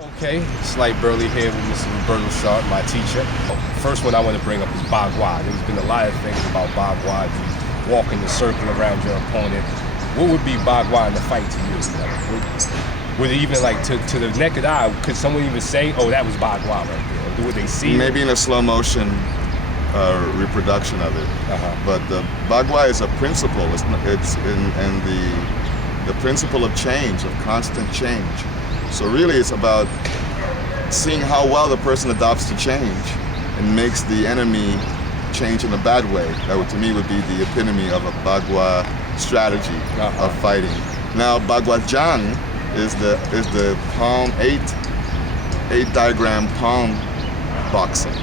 Okay, Slight Burley here with Mr. Roberto Sharpe, my teacher. First one I want to bring up is bagua. There's been a lot of things about bagua. You walk in the circle around your opponent. What would be bagua in the fight to you? Would it even, like, to the naked eye, could someone even say, oh, that was bagua right there? Or would they see Maybe it? in a slow motion reproduction of it. But the bagua is a principle. It's in the principle of change, of constant change. So really it's about seeing how well the person adopts to change and makes the enemy change in a bad way. That would, to me, would be the epitome of a bagua strategy of fighting. Now, baguajan is the palm, eight diagram palm boxing.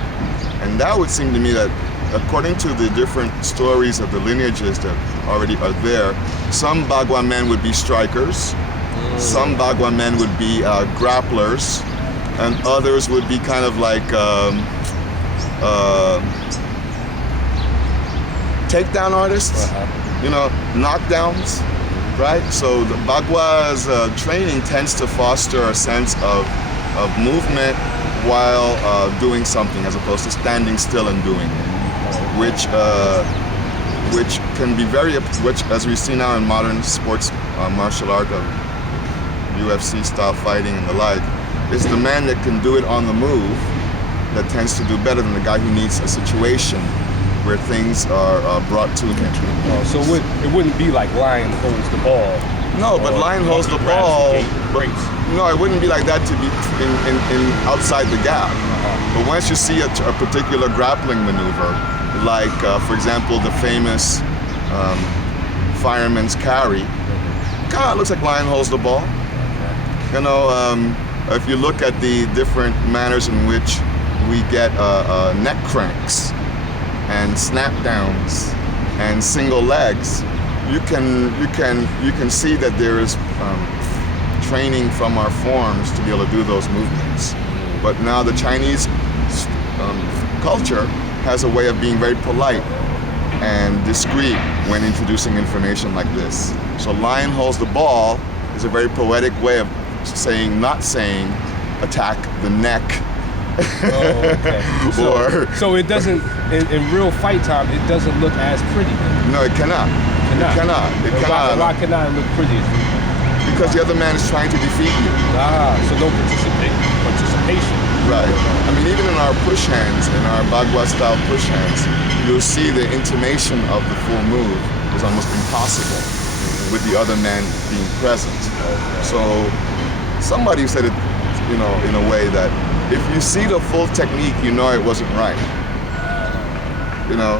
And that would seem to me that according to the different stories of the lineages that already are there, some bagua men would be strikers, some bagua men would be grapplers, and others would be kind of like takedown artists, you know, knockdowns, right? So the bagua's training tends to foster a sense of movement while doing something as opposed to standing still and doing it, which can be which as we see now in modern sports martial art of UFC style fighting and the like, is the man that can do it on the move that tends to do better than the guy who needs a situation where things are brought to him. So it wouldn't be like lion holds the ball. No, but lion holds the ball. No, it wouldn't be like that to be in outside the gap. But once you see a particular grappling maneuver, like for example the famous fireman's carry, kind of looks like lion holds the ball. You know, if you look at the different manners in which we get neck cranks and snap downs and single legs, you can see that there is training from our forms to be able to do those movements. But now the Chinese culture has a way of being very polite and discreet when introducing information like this. So lion holds the ball is a very poetic way of not saying attack the neck. Oh, okay. So it doesn't, in real fight time, it doesn't look as pretty then? No, it cannot. It cannot. Why cannot it look pretty? Because the other man is trying to defeat you. So no participation. Right. I mean, even in our push hands, in our bagua style push hands, you'll see the intimation of the full move is almost impossible with the other man being present. So somebody said it, you know, in a way that if you see the full technique, you know it wasn't right. You know,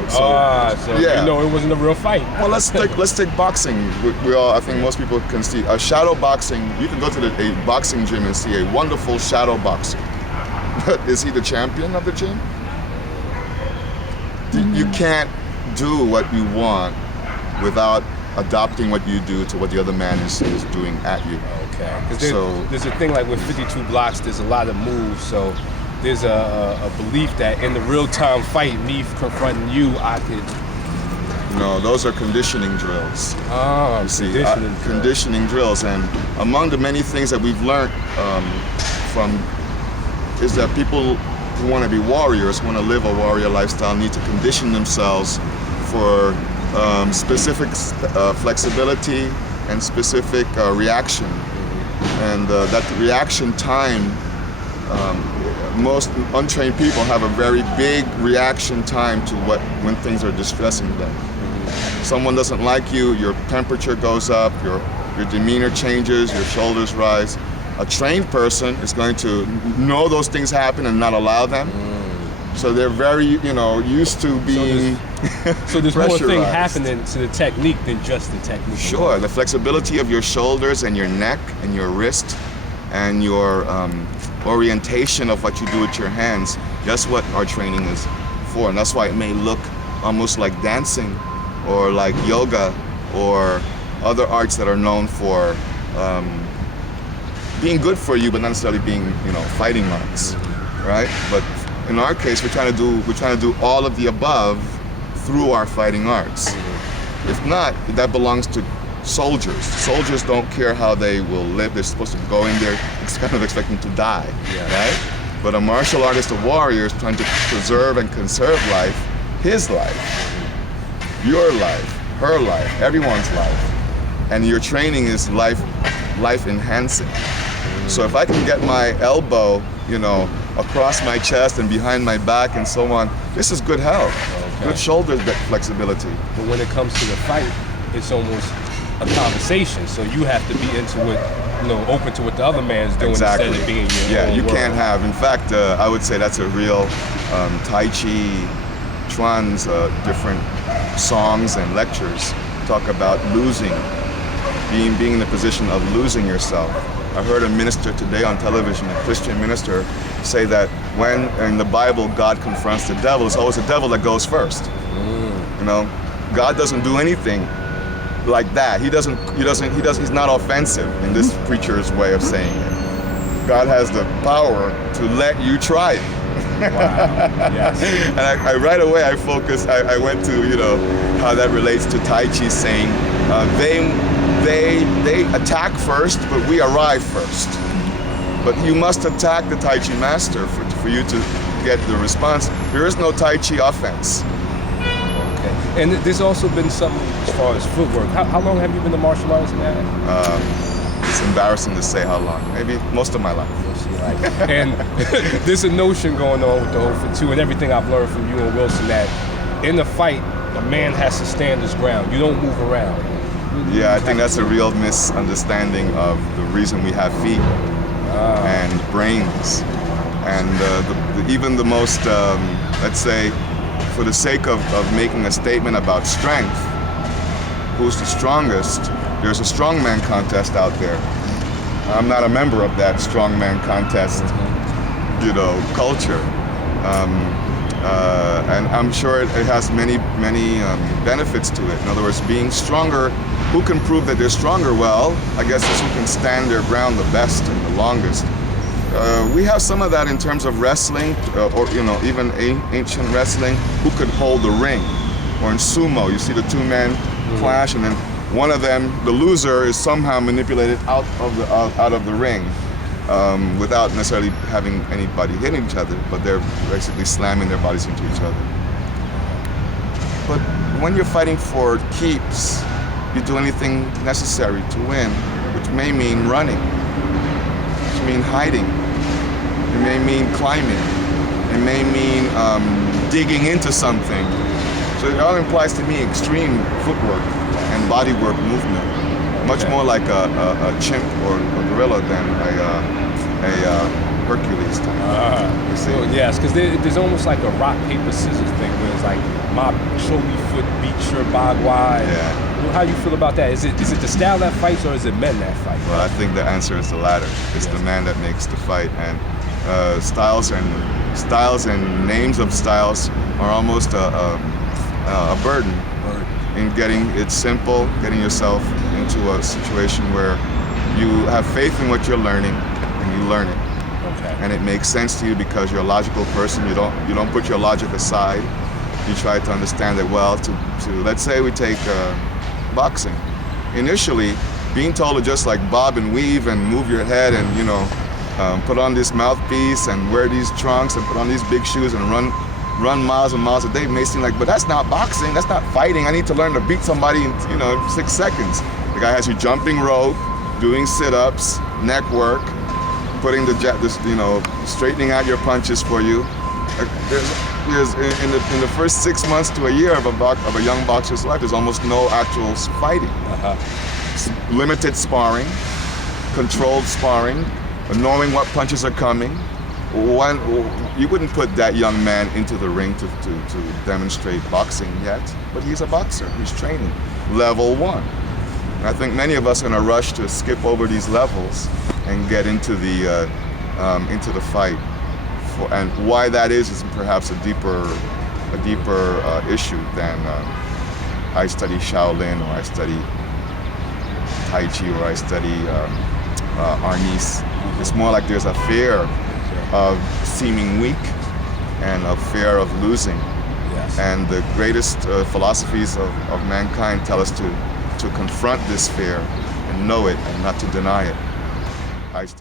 you know it wasn't a real fight. Well, let's take boxing. We all, I think most people can see shadow boxing. You can go to a boxing gym and see a wonderful shadow boxer. But is he the champion of the gym? You can't do what you want without adopting what you do to what the other man is doing at you. Okay. Because there's a thing like with 52 blocks, there's a lot of moves, so there's a belief that in the real-time fight, me confronting you, I could... No, those are conditioning drills. Oh, conditioning drills. And among the many things that we've learned is that people who want to be warriors, want to live a warrior lifestyle, need to condition themselves for specific flexibility and specific reaction. And that reaction time, most untrained people have a very big reaction time to when things are distressing them. Someone doesn't like you, your temperature goes up, your demeanor changes, your shoulders rise. A trained person is going to know those things happen and not allow them. So they're very, used to being So there's more thing happening to the technique than just the technique. Sure, the flexibility of your shoulders and your neck and your wrist and your orientation of what you do with your hands, that's what our training is for. And that's why it may look almost like dancing or like yoga or other arts that are known for being good for you, but not necessarily being, fighting arts, right? But in our case, we're trying to do all of the above through our fighting arts. If not, that belongs to soldiers. Soldiers don't care how they will live. They're supposed to go in there, it's kind of expecting to die, right? But a martial artist, a warrior, is trying to preserve and conserve life, his life, your life, her life, everyone's life. And your training is life enhancing. So if I can get my elbow, across my chest and behind my back and so on, this is good health, good shoulder flexibility. But when it comes to the fight, it's almost a conversation. So you have to be into it, open to what the other man's doing instead of being your own you world. can't have. In fact, I would say that's a real Tai Chi Chuan's different songs and lectures talk about losing, being in the position of losing yourself. I heard a minister today on television, a Christian minister, say that when in the Bible God confronts the devil, it's always the devil that goes first. God doesn't do anything like that. He's not offensive in this preacher's way of saying it. God has the power to let you try it. Wow. Yes. And I right away I went to how that relates to Tai Chi, saying they attack first, but we arrive first. But you must attack the Tai Chi master for you to get the response. There is no Tai Chi offense. Okay. And there's also been something as far as footwork. How long have you been a martial artist, man? It's embarrassing to say how long. Maybe most of my life. And there's a notion going on with the whole for two and everything I've learned from you and Wilson that in a fight, a man has to stand his ground. You don't move around. Yeah, I think that's a real misunderstanding of the reason we have feet and brains. And even the most, let's say, for the sake of making a statement about strength, who's the strongest, there's a strongman contest out there. I'm not a member of that strongman contest, culture. And I'm sure it has many benefits to it. In other words, being stronger, who can prove that they're stronger? Well, I guess it's who can stand their ground the best and the longest. We have some of that in terms of wrestling, or even ancient wrestling, who could hold the ring. Or in sumo, you see the two men clash, and then one of them, the loser, is somehow manipulated out of the ring without necessarily having anybody hitting each other, but they're basically slamming their bodies into each other. But when you're fighting for keeps, you do anything necessary to win, which may mean running, which may mean hiding, it may mean climbing, it may mean digging into something. So it all implies to me extreme footwork and bodywork movement, much more like a chimp or a gorilla than a Hercules type. So yes, because there's almost like a rock, paper, scissors thing where it's like my shoulder foot beats your bagua. Yeah. How do you feel about that? Is it the style that fights or is it men that fight? Well, I think the answer is the latter. It's the man that makes the fight, and styles and names of styles are almost a burden. In getting it simple, getting yourself into a situation where you have faith in what you're learning and you learn it. Okay. And it makes sense to you because you're a logical person. You don't put your logic aside. You try to understand it well. To let's say we take boxing. Initially, being told to just like bob and weave and move your head and put on this mouthpiece and wear these trunks and put on these big shoes and run miles and miles a day may seem like, but that's not boxing, that's not fighting. I need to learn to beat somebody in 6 seconds. The guy has you jumping rope, doing sit-ups, neck work, putting straightening out your punches for you. There's in the first 6 months to a year of a young boxer's life, there's almost no actual fighting. Limited sparring, controlled sparring, knowing what punches are coming. You wouldn't put that young man into the ring to demonstrate boxing yet, but he's a boxer. He's training. Level 1. And I think many of us are in a rush to skip over these levels and get into the fight. And why that is perhaps a deeper issue than I study Shaolin or I study Tai Chi or I study Arnis. It's more like there's a fear of seeming weak and a fear of losing. Yes. And the greatest philosophies of mankind tell us to to confront this fear and know it and not to deny it. I study